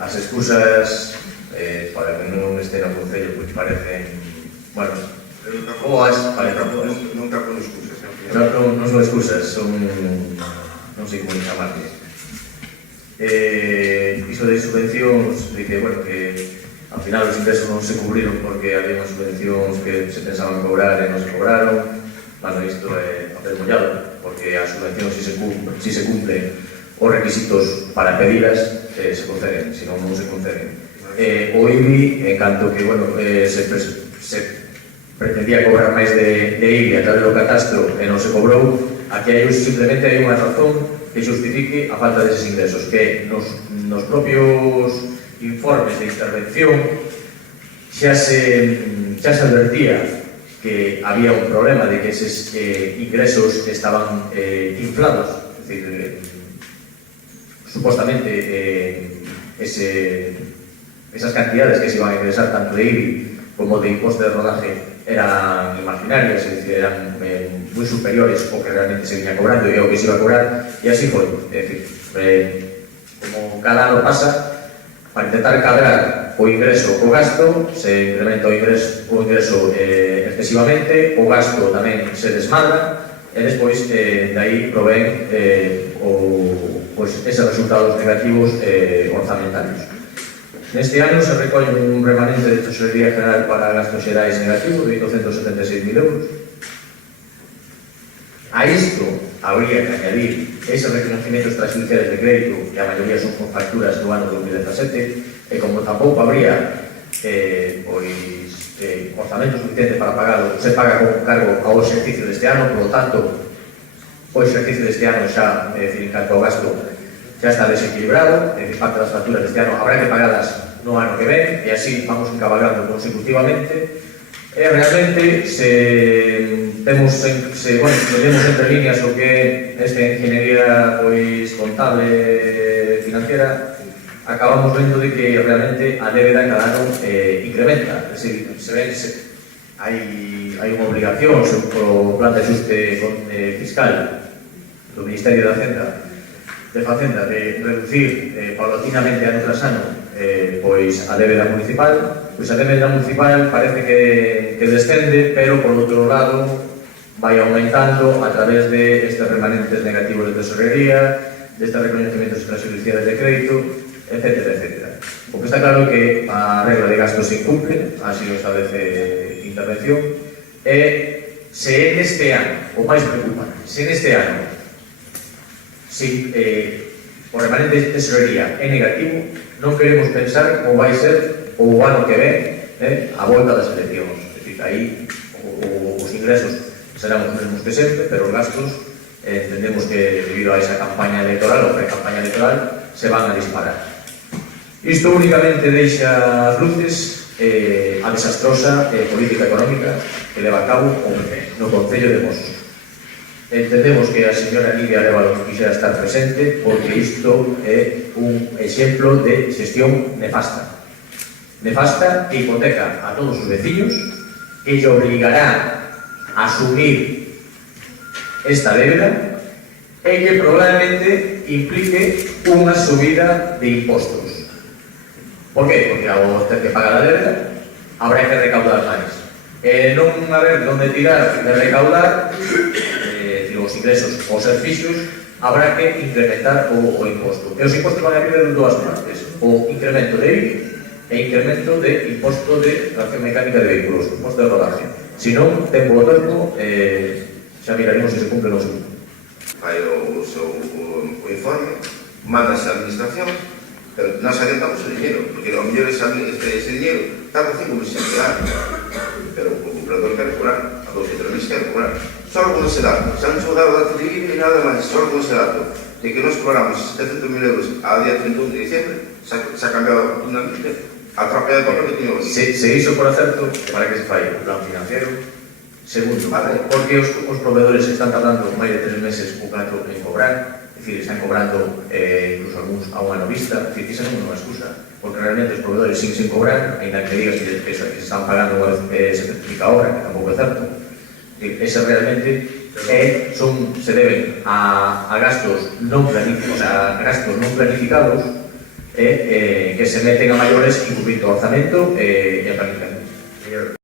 as excusas para que non este no Concello pois parecen, bueno, boas, parecen boas. Non tapo de excusas. Non son excusas, son, non sei como chamarle. Iso de subvencións, de que, bueno, que ao final os ingresos non se cubriron porque había unhas subvencións que se pensaban cobrar e non se cobraron. Bueno, isto é papel mollado, porque as subvencións si se cumplen os requisitos para pedidas, se conceden, senón non se conceden. O IBI, en canto que, bueno, se pretendía cobrar máis de IBI a través do catastro e non se cobrou, aquí simplemente hai unha razón que justifique a falta deses ingresos, que nos propios informes de intervención xa se advertía que había un problema de que eses ingresos estaban inflados, es decir, supostamente esas cantidades que se iban a ingresar tanto de IBI como de imposto de rodaje eran imaginarias, es decir, eran moi superiores ao que realmente se viña cobrando e ao que se iba a cobrar, e así foi. Es decir, como cada ano pasa, para intentar cadrar o ingreso co gasto, se incrementa o ingreso excesivamente, o gasto tamén se desmadra, e despois de aí provén eses resultados negativos orzamentarios. Neste ano se recolle un remanente de Tesorería General para gastos xerais negativo de 876.000 euros. A isto habría que añadir eses reconocimientos extrajudiciales de crédito, que a maioría son con facturas do ano 2017, e como tampouco habría orzamento suficiente para pagarlo, se paga con cargo ao exercicio deste ano, por lo tanto, o exercicio deste ano xa, é dicir, en canto ao gasto, xa está desequilibrado, é dicir, parte das facturas deste ano habrá que pagadas no ano que ven, e así vamos encabalgando consecutivamente. E realmente, temos entre líneas o que esta ingeniería contable financiera, acabamos vendo de que realmente a débeda cada ano incrementa. Es decir, hai unha obligación sobre o plan de ajuste fiscal do Ministerio de Facenda de reducir paulatinamente ano tras ano a débeda municipal. Pois a débeda municipal parece que descende, pero por outro lado vai aumentando a través de estes remanentes negativos de tesorería, destes reconocimientos extrajudiciales de crédito, etcétera, etcétera. O que está claro é que a regla de gastos se incumple, así lo establece intervención, e se en este ano, o máis preocupante, se en este ano o remanente de tesorería é negativo, non queremos pensar como vai ser o ano que ven a volta das eleccións. É dicir, aí os ingresos serán os mesmos que sempre, pero os gastos entendemos que debido a esa campaña electoral ou pre-campaña electoral se van a disparar. Isto únicamente deixa as luces a desastrosa política económica que leva a cabo o PP no Concello de Mos. Entendemos que a señora Lidia Arévalo quixera estar presente porque isto é un exemplo de xestión nefasta. Nefasta que hipoteca a todos os veciños, que lle obligará a asumir esta débeda e que probablemente implique unha subida de impostos. Por qué? Porque ao ter que pagar a débeda habrá que recaudar máis. Non haber onde tirar de recaudar os ingresos ou servicios, habrá que incrementar o imposto. E os impostos van a vir de dúas partes: o incremento de IBI e incremento de imposto de tracción mecánica de vehículos, imposto de rodaje. Se non, tempo o tempo, xa miraremos se se cumple ou non se cumple. Fai o seu informe, mándase a administración, pero nos adiantamos o dinero, porque ao mellor ese dinero tarda 5 meses en llegar, pero o comprador quere cobrar, a 2 ou 3 meses quere cobrar. Só con ese dato, se han dado datos de IBI e nada máis, só con ese dato de que nos cobramos 700.000 euros a día 31 de diciembre, se ha cambiado rotundamente a tropea de papel que teníamos. Se iso por acerto, para que se fai o plan financiero. Segundo, porque os proveedores están tardando máis de 3 meses o plazo en cobrar, é dicir, están cobrando incluso algúns a unha novista, é dicir, esa non é unha excusa, porque realmente os proveedores sin cobrar, ainda que digas que se están pagando unha vez se certifica a obra, que tampouco é certo. Ese realmente se deben a gastos non planificados que se meten a maiores incumplindo o orzamento e a planificación.